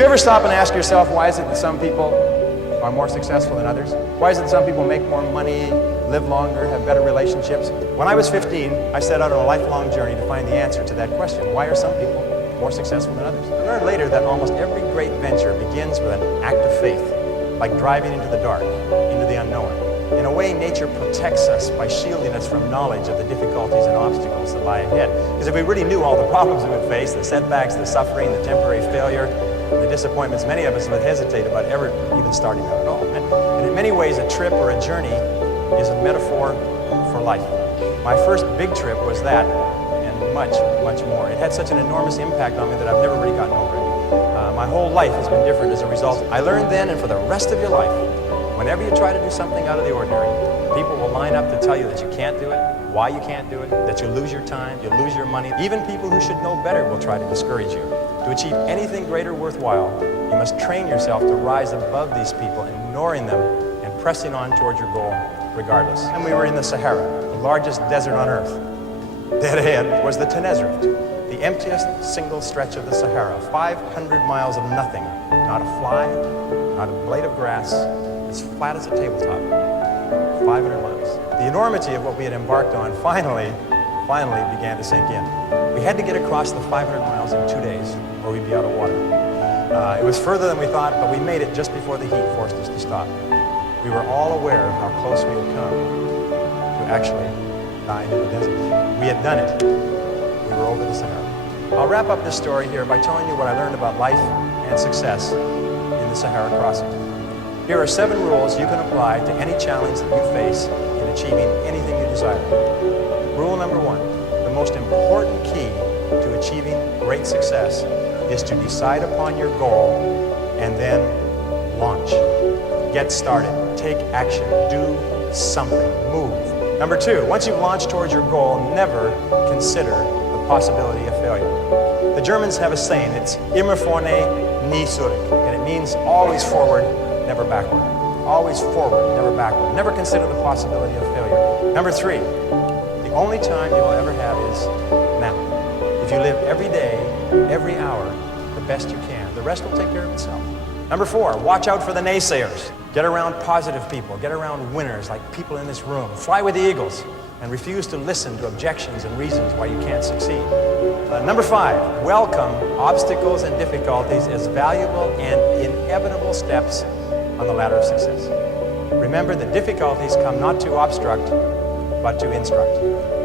you ever stop and ask yourself, why is it that some people are more successful than others? Why is it that some people make more money, live longer, have better relationships? When I was 15, I set out on a lifelong journey to find the answer to that question. Why are some people more successful than others? I learned later that almost every great venture begins with an act of faith, like driving into the dark, into the unknown. In a way, nature protects us by shielding us from knowledge of the difficulties and obstacles that lie ahead. Because if we really knew all the problems we would face, the setbacks, the suffering, the temporary failure, the disappointments, many of us would hesitate about ever even starting out at all. And in many ways, a trip or a journey is a metaphor for life. My first big trip was that, and much, much more. It had such an enormous impact on me that I've never really gotten over it. My whole life has been different as a result. I learned then, and for the rest of your life, whenever you try to do something out of the ordinary, people will line up to tell you that you can't do it, why you can't do it, that you lose your time, you lose your money. Even people who should know better will try to discourage you. To achieve anything greater worthwhile, you must train yourself to rise above these people, ignoring them and pressing on towards your goal regardless. And we were in the Sahara, the largest desert on earth. Dead ahead was the Tenerife, the emptiest single stretch of the Sahara, 500 miles of nothing, not a fly, not a blade of grass, as flat as a tabletop, 500 miles. The enormity of what we had embarked on finally began to sink in. We had to get across the 500 miles in 2 days, or we'd be out of water. It was further than we thought, but we made it just before the heat forced us to stop. We were all aware of how close we had come to actually dying in the desert. We had done it. We were over the Sahara. I'll wrap up this story here by telling you what I learned about life and success in the Sahara crossing. Here are 7 rules you can apply to any challenge that you face in achieving anything you desire. Rule number 1, the most important key to achieving great success is to decide upon your goal and then launch. Get started, take action, do something, move. Number 2, once you've launched towards your goal, never consider the possibility of failure. The Germans have a saying, it's immer vorne, nie zurück, and it means always forward, never backward. Always forward, never backward. Never consider the possibility of failure. Number 3, the only time you will ever have is now. If you live every day, every hour, the best you can, the rest will take care of itself. Number 4, watch out for the naysayers. Get around positive people. Get around winners like people in this room. Fly with the eagles and refuse to listen to objections and reasons why you can't succeed. Number 5, welcome obstacles and difficulties as valuable and inevitable steps on the ladder of success. Remember that difficulties come not to obstruct, but to instruct.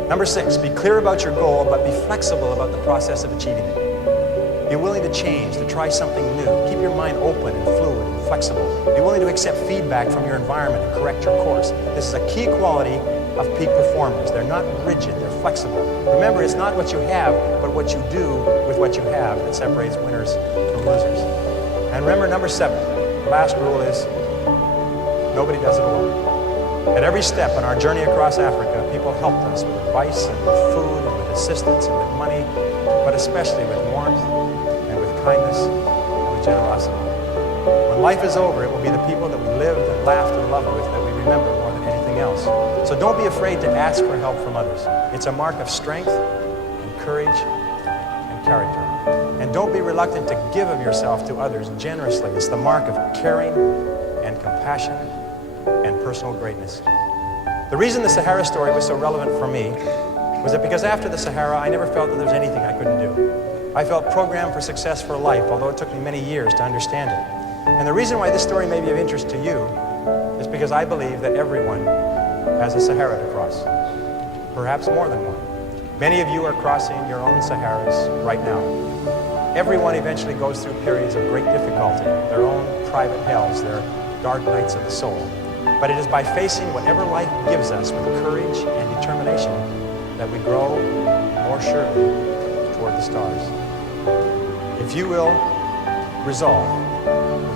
Number 6, be clear about your goal, but be flexible about the process of achieving it. Be willing to change, to try something new. Keep your mind open and fluid and flexible. Be willing to accept feedback from your environment and correct your course. This is a key quality of peak performers. They're not rigid, they're flexible. Remember, it's not what you have, but what you do with what you have that separates winners from losers. And remember, number 7, the last rule is, nobody does it alone. At every step on our journey across Africa, people helped us with advice and with food and with assistance and with money, but especially with warmth and with kindness and with generosity. When life is over, it will be the people that we lived and laughed and loved with that we remember more than anything else. So don't be afraid to ask for help from others. It's a mark of strength and courage and character. And don't be reluctant to give of yourself to others generously. It's the mark of caring and compassion and personal greatness. The reason the Sahara story was so relevant for me was that because after the Sahara, I never felt that there was anything I couldn't do. I felt programmed for success for life, although it took me many years to understand it. And the reason why this story may be of interest to you is because I believe that everyone has a Sahara to cross, perhaps more than one. Many of you are crossing your own Saharas right now. Everyone eventually goes through periods of great difficulty, their own private hells, their dark nights of the soul. But it is by facing whatever life gives us with courage and determination that we grow more surely toward the stars. If you will resolve,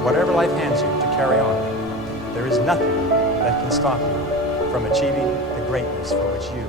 whatever life hands you, to carry on, there is nothing that can stop you from achieving the greatness for which you